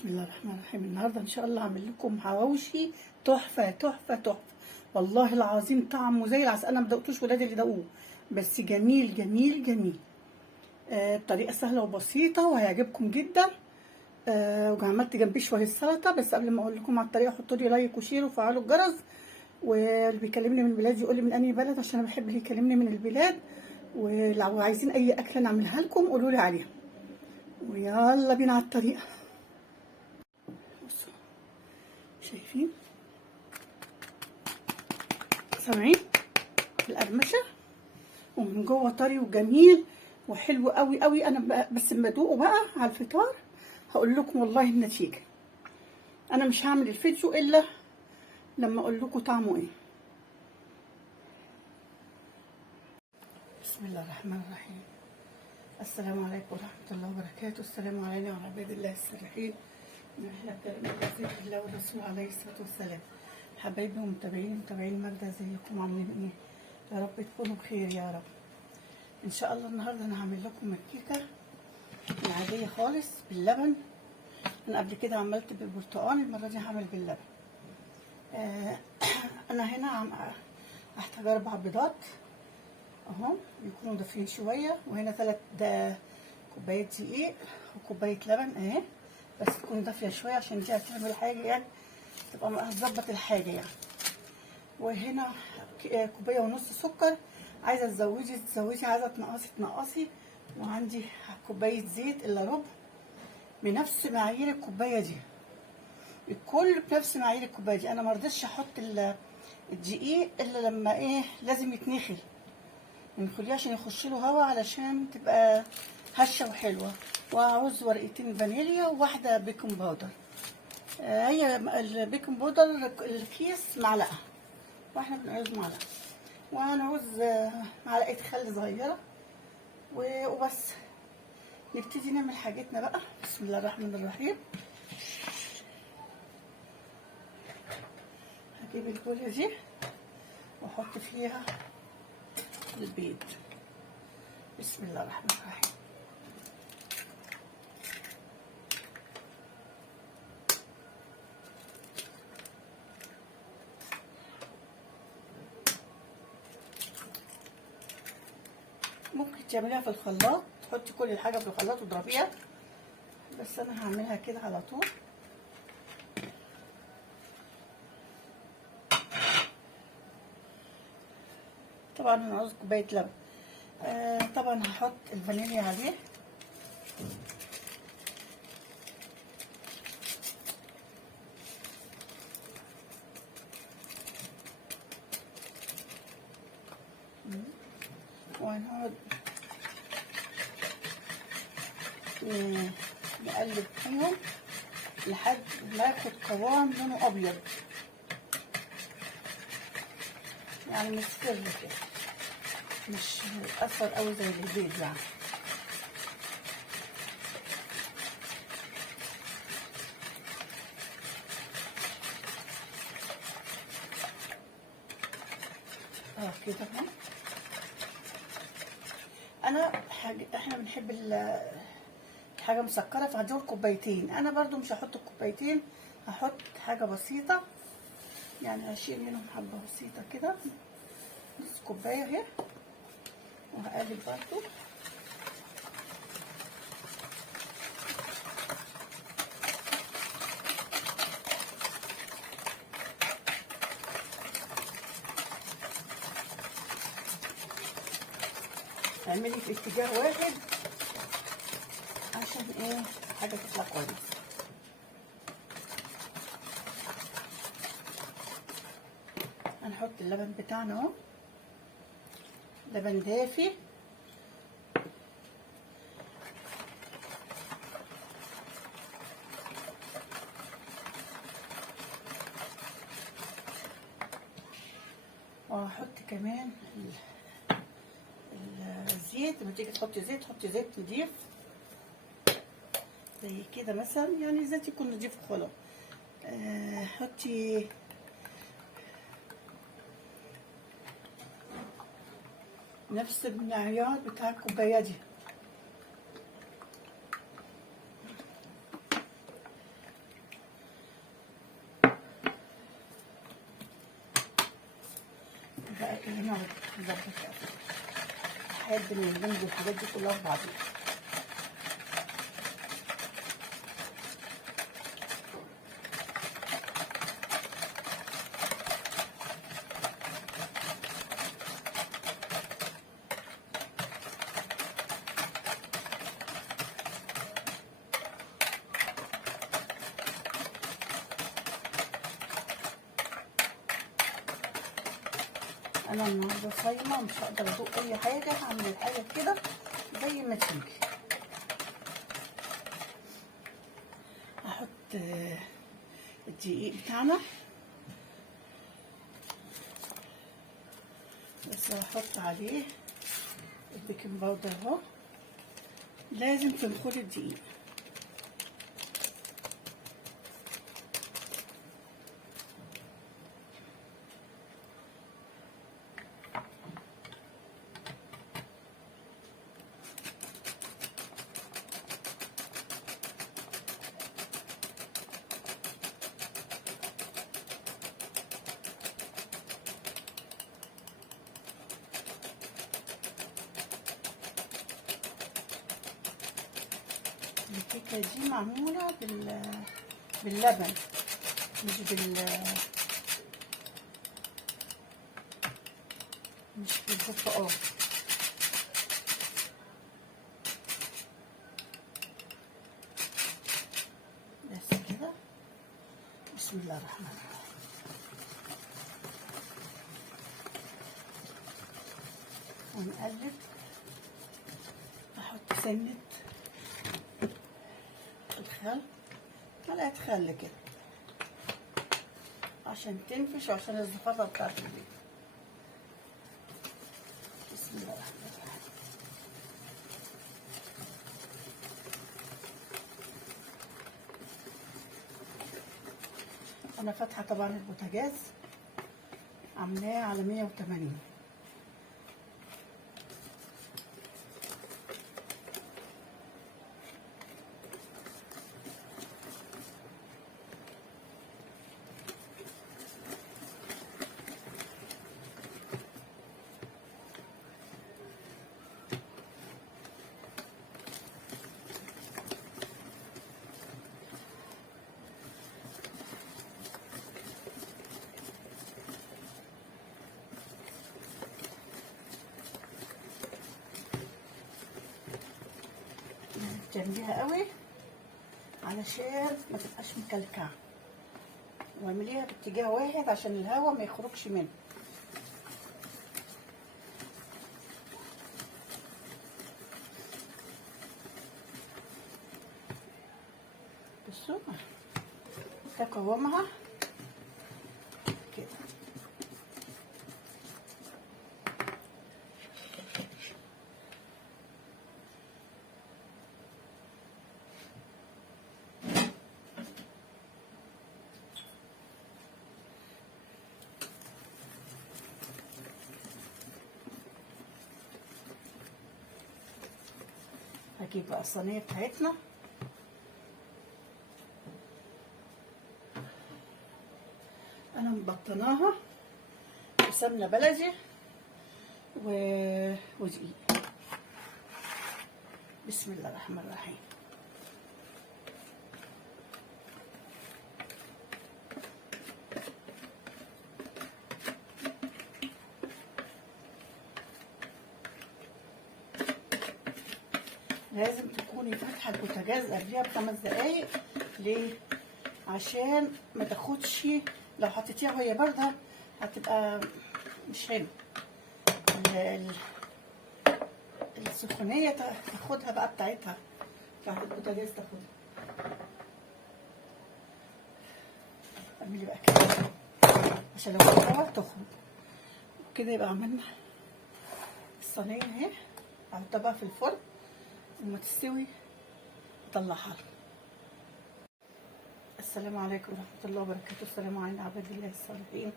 بسم الله الرحمن الرحيم. النهارده ان شاء الله هعمل لكم حواوشي تحفه تحفه تحفه، والله العظيم طعمه زي العسل. انا ما دقتوش، ولادي اللي دقوه، بس جميل جميل جميل. بطريقه سهله وبسيطه وهيعجبكم جدا. وعملت جنبيه شويه سلطه. بس قبل ما اقول لكم على الطريقه حطوا لي لايك وشير وفعلوا الجرس، واللي بيكلمني من البلاد يقول لي من انهي بلد، عشان انا بحب اللي يكلمني من البلاد. ولو عايزين اي اكله نعملها لكم قولوا لي عليها. ويلا بينا على الطريقه. بصوا، شايفين؟ سامعين القرمشه؟ ومن جوه طري وجميل وحلو قوي قوي. انا بس لما ادوقه بقى على الفطار هقول لكم والله النتيجه. انا مش هعمل الفيديو الا لما اقول لكم طعمه ايه. بسم الله الرحمن الرحيم. السلام عليكم ورحمه الله وبركاته. السلام علينا وعلى عباد الله الصالحين. احنا بذكر الله والرسول عليه الصلاه والسلام. حبايبي ومتابعين مجدة، ازيكم عاملين ايه؟ يا رب تكونوا بخير يا رب. ان شاء الله النهارده انا هعمل لكم الكيكه العاديه خالص باللبن. انا قبل كده عملت بالبرتقال، المره دي هعمل باللبن. انا هنا هحتاج 4 بيضات اهو، يكونوا دافيين شويه، وهنا 3 كوبايات دقيق وكوبايه لبن اهي، بس تكون دافيه شويه عشان دي هتعمل حاجه يعني، تبقى هتظبط الحاجه يعني. وهنا كوبايه ونص سكر، عايزه تزودي، عايزه تنقصي. وعندي كوبايه زيت الا ربع بنفس معايير الكوبايه دي، الكل بنفس معايير الكوبايه دي. انا ما رضيتش احط الدقيق الا لما ايه لازم يتنخل، نخليه عشان يخش له هوا علشان تبقى هشه وحلوه. وعاوز ورقتين فانيليا وواحده بيكنج باودر. هي البيكنج باودر الكيس معلقه، واحنا بنعوز معلقه. وهنعوز معلقه خل صغيره وبس. نبتدي نعمل حاجتنا بقى. بسم الله الرحمن الرحيم. هجيب البوله دي واحط فيها البيض. بسم الله الرحمن الرحيم. ممكن تعمليها في الخلاط، تحطي كل الحاجه في الخلاط وتضربيها، بس انا هعملها كده على طول. طبعا هنعوز كوبايه لبن. طبعا هحط الفانيليا عليه. وهنقعد نقلب فيهم لحد ما ياخد قوام لونه ابيض، يعني مصفر كده، مش اصفر قوي زي البيض يعني. كده اهو. احنا بنحب الحاجه مسكره، فهدول كوبايتين. انا برضو مش هحط الكوبايتين، هحط حاجه بسيطه يعني، هشيل منهم حبه بسيطه كده، نص كوبايه اهي. وهقلب برضو. تعملي في اتجاه واحد عشان ايه حاجه تطلع كويس. هنحط اللبن بتاعنا اهو، لبن دافي. وهحط كمان الزيت. لما تيجي تحطي زيت حطي زيت نضيف زي كده مثلا، يعني زيت يكون نضيف وخلاص. حطي نفس المعيار بتاع الكوبايه دي. هنا ونظبط لحد ما ندمج الحاجات دي كلها في بعضها. انا النهارده صايمه مش هقدر ادوق اي حاجه، هعمل الحاجه كده زي ما تيجي. هحط الدقيق بتاعنا بس، هحط عليه البيكنج باودر اهو. لازم تنخلي الدقيق. الكيكه دي معموله باللبن مش بالبرتقال. بس كده. بسم الله الرحمن الرحيم. ونقلب. احط سنه الخل، معلقه خل كده عشان تنفش وعشان الزفاره بتاعت البيض. بسم الله الرحمن الرحيم. انا فاتحه طبعا البوتاجاز، عاملاه على 180. جنبيها قوي علشان ما تبقاش مكلكعه، واعمليها باتجاه واحد عشان الهواء ما يخرجش منها. بصوا ده قوامها كده. هجيب بقى الصينيه بتاعتنا. انا مبطناها بسمنه بلدي ودقيق. بسم الله الرحمن الرحيم. لازم تكوني فاتحه البوتاجاز قبليها ب5 دقايق. ليه؟ عشان ما تاخدش، لو حطيتيها وهي بارده هتبقى مش حلو. السخونيه تاخدها بقى بتاعتها، بتاعت البوتاجاز تاخدها. اعملي بقى كده عشان لو الهواء تخرج كده. يبقى عملنا الصينيه اهي. هحطها بقى في الفرن وما تستوي اطلعها. السلام عليكم ورحمه الله وبركاته. السلام علينا عباد الله الصالحين.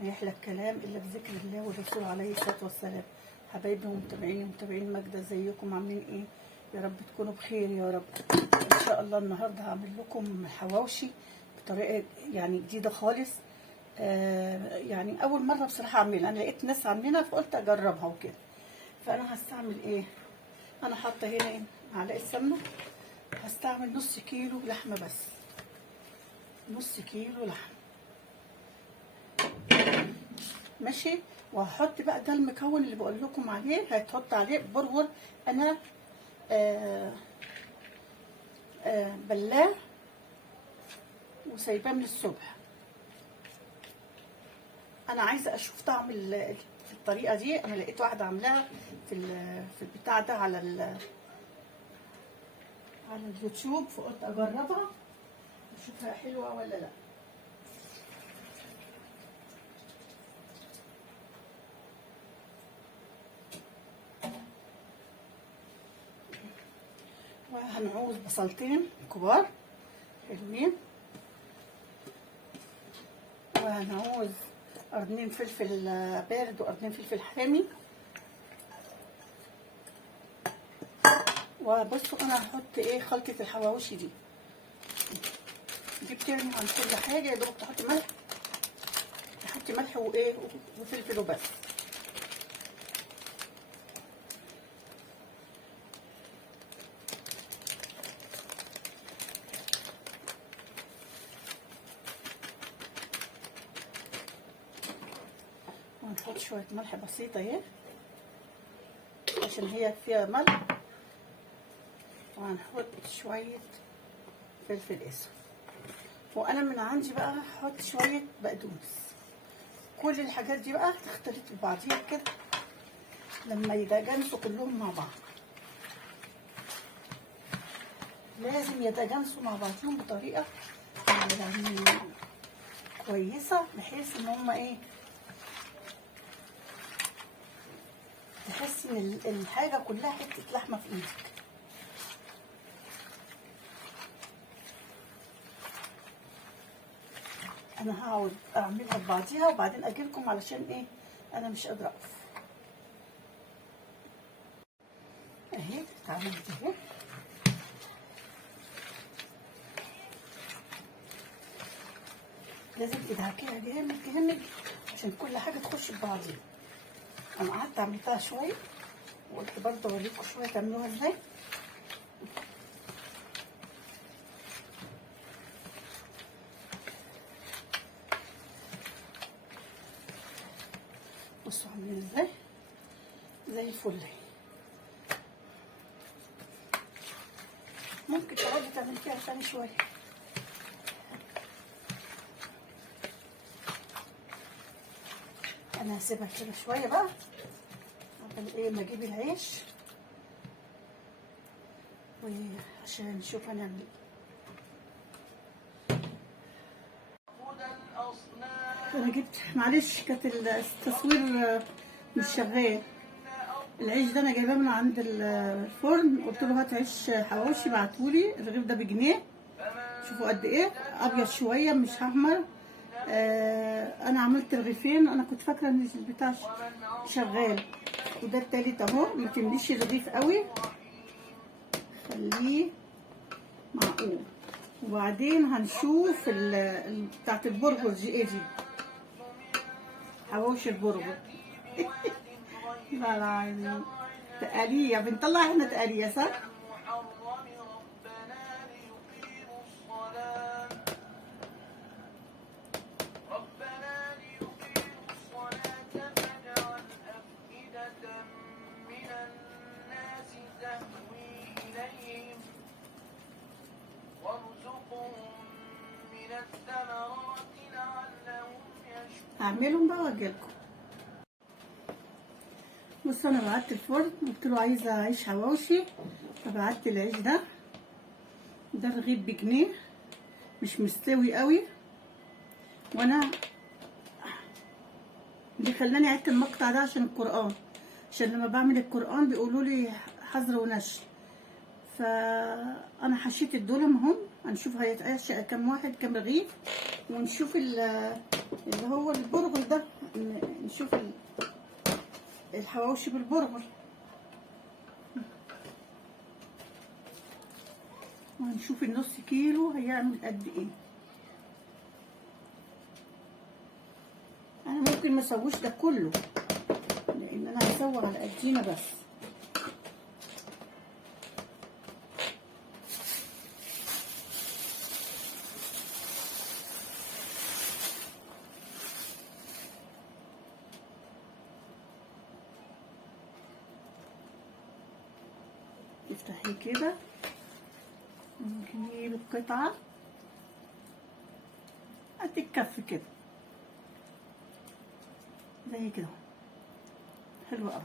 ما يحلى الكلام الا بذكر الله والرسول عليه الصلاه والسلام. حبايبي ومتابعيني ومتابعين ماجدة، ازيكم عاملين ايه؟ يا رب تكونوا بخير يا رب. ان شاء الله النهارده هعمل لكم حواوشي بطريقه يعني جديده خالص. يعني اول مره بصراحه اعملها، انا لقيت ناس عاملينها فقلت اجربها وكده. فانا هستعمل ايه؟ انا حاطه هنا ايه؟ معلقه سمنه. هستعمل نص كيلو لحمه بس، نص كيلو لحمه ماشي. وهحط بقى ده المكون اللي بقول لكم عليه، هتحط عليه برغل. انا بلاه وسايباه من الصبح. انا عايزه اشوف طعم الطريقه دي. انا لقيت واحده عاملاها في البتاع ده على اليوتيوب، فقلت اجربها اشوفها حلوه ولا لا. وهنعوز بصلتين كبار حلوين، وهنعوز قرنين فلفل بارد وقرنين فلفل حامي. وبصوا انا هحط ايه؟ خلطه الحواوشي دي بترمي عن كل حاجه، يا دوب تحطي ملح، تحطي ملح وايه وفلفل وبس. وهنحط شويه ملح بسيطه اهي عشان هي فيها ملح. وهنحط شويه فلفل اسود. وانا من عندي بقى هحط شويه بقدونس. كل الحاجات دي بقى تختلط ببعضيها كده لما يتجانسوا كلهم مع بعض. لازم يتجانسوا مع بعضهم بطريقه يعني كويسه، بحيث ان هما ايه، تحس ان الحاجه كلها حته لحمه في ايدك. انا هقعد اعملها ببعضيها وبعدين اجيلكم علشان ايه، انا مش قادره اقف اهي. اتعملت اهي. لازم تدعكيها جامد جامد عشان كل حاجه تخش في بعضيها. انا قعدت عملتها شويه وقلت برضه اوريكم شويه تعملوها ازاي. بصوا عاملين ازاي، زي الفل. ممكن تقعدي تعملي فيها تاني شويه. انا هسيبها كده شويه بقى عشان ايه، ما اجيب العيش وعشان نشوف هنعمل ايه. انا جبت، معلش كانت التصوير مش شغال. العيش ده انا جايباه من عند الفرن، قلت له هات عيش حواوشي، بعتهولي الرغيف ده بجنيه. شوفوا قد ايه ابيض شويه مش احمر. انا عملت رغيفين، انا كنت فاكره ان البتاع شغال. وده التالت اهو. ما تمليش الرغيف قوي، خليه معقول. وبعدين هنشوف بتاعت البرغر دي ايه دي، حواوشي البرغر. لا لا عايزين تقاليه، بنطلع احنا تقاليه صح؟ هعملهم بقى واجيلكم. بصوا انا بعت الفرن، قلت له عايزه عيش حواوشي، فبعت العيش ده رغيف بجنيه، مش مستوي قوي. وانا اللي خلاني عدت المقطع ده عشان القرآن، عشان لما بعمل القرآن بيقولوا لي حظر ونشر. فانا حشيت الدولم اهم. هنشوف هيتعيش كام واحد كام رغيف، ونشوف اللي هو البرغل ده، نشوف الحواوشي بالبرغل، وهنشوف النص كيلو هيعمل قد ايه. انا ممكن ما اسويش ده كله لان انا هسوي على قدينا بس. تفتحيه كده نجيب القطعة قد الكف كده زي كده، حلوة اوي.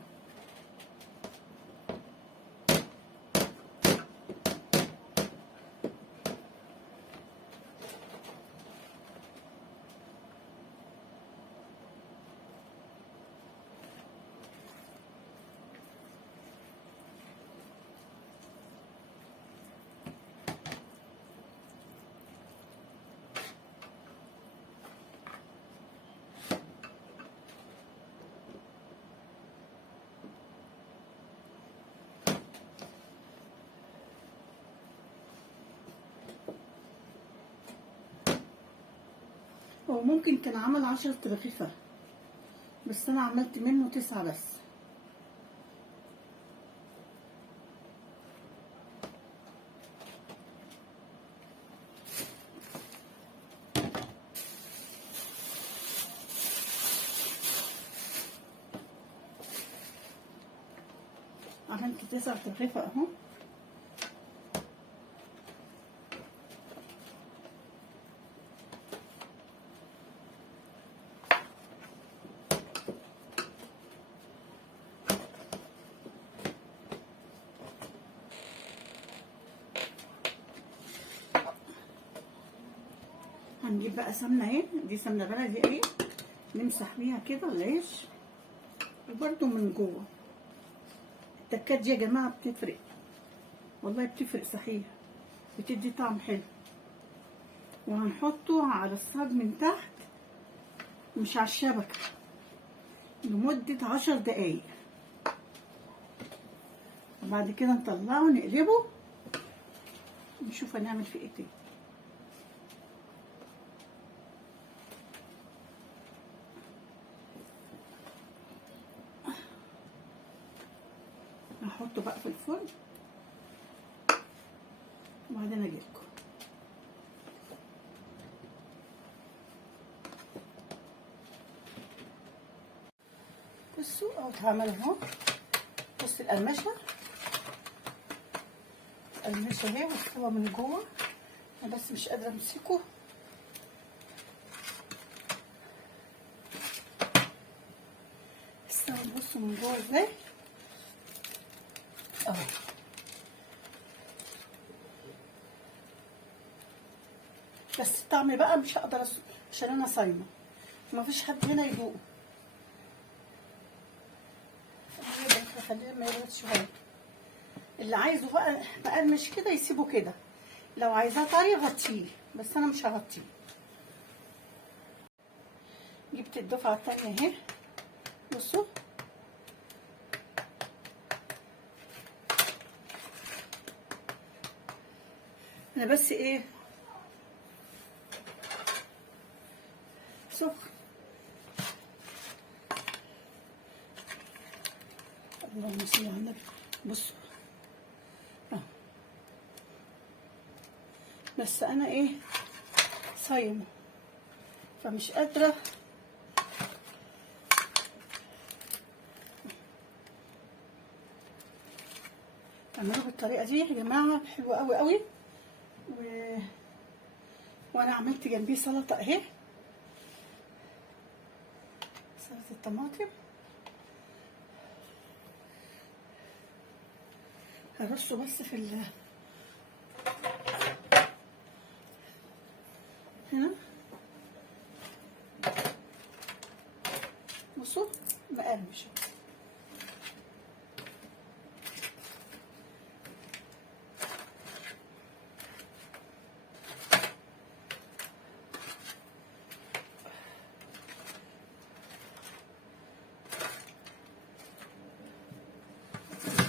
هو ممكن كان عمل 10 رغيفة بس انا عملت منه 9 بس. عملت 9 رغيفة اهو. هنجيب بقى سمنة اهي، دي سمنة بلدي اهي، نمسح بيها كده العيش وبرده من جوه. التكات دي يا جماعة بتفرق والله، بتفرق صحيح، بتدي طعم حلو. وهنحطه على الصاج من تحت مش على الشبكة لمدة 10 دقايق، وبعد كده نطلعه نقلبه نشوف هنعمل فيه ايه تاني. هحطه بقى في الفرن وبعدين اجيلكم. بصوا اهو اتعمل اهو. بص القرمشه اهي مستوى من جوه، انا بس مش قادره امسكه. استوى بصوا من جوه ازاي اهو. بس الطعم بقى مش هقدر عشان انا صايمه ومفيش حد هنا يدوقه. خليه ما يبردش شويه. اللي عايزه بقى مقرمش كده يسيبه كده، لو عايزاه طري غطيه، بس انا مش هغطيه. جبت الدفعه التانيه اهي. بصوا انا بس ايه سخن. اللهم صل على النبي. بصوا بس انا ايه صايمه فمش قادره. اعملوه بالطريقه دي يا جماعه، حلوه قوي قوي. وانا عملت جنبيه سلطه اهي، سلطه الطماطم. هرشه بس في هنا. بصوا مقرمش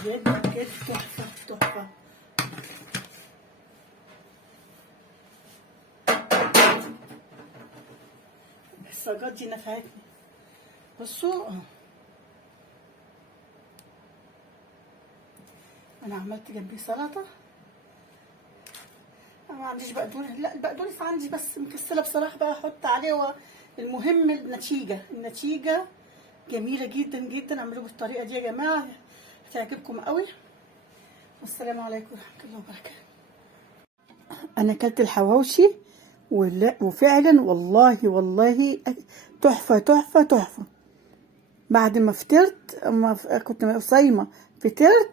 جدا كده، تحفه تحفه. الصاجات دي نفعتني. بصوا انا عملت جنبيه سلطه. انا ما عنديش بقدونس، لا البقدونس عندي بس مكسله بصراحه بقى احط عليه. المهم النتيجه جميله جدا جدا. اعملوه بالطريقه دي يا جماعه، هتعجبكم قوي. والسلام عليكم ورحمه الله وبركاته. انا اكلت الحواوشي وفعلا والله تحفه تحفه تحفه. بعد ما فطرت، كنت صايمه، فطرت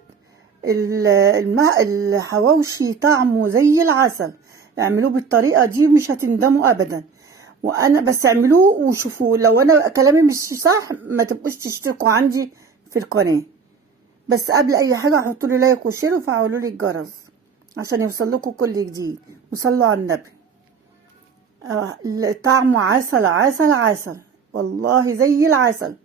الحواوشي طعمه زي العسل. اعملوه بالطريقه دي مش هتندموا ابدا. وانا بس اعملوه وشوفوه. لو انا كلامي مش صح ما تبقوش تشتركوا عندي في القناه. بس قبل اي حاجه حطوا لي لايك وشير وفعلوا لي الجرس عشان يوصل لكم كل جديد. وصلوا على النبي. طعمه عسل عسل عسل، والله زي العسل.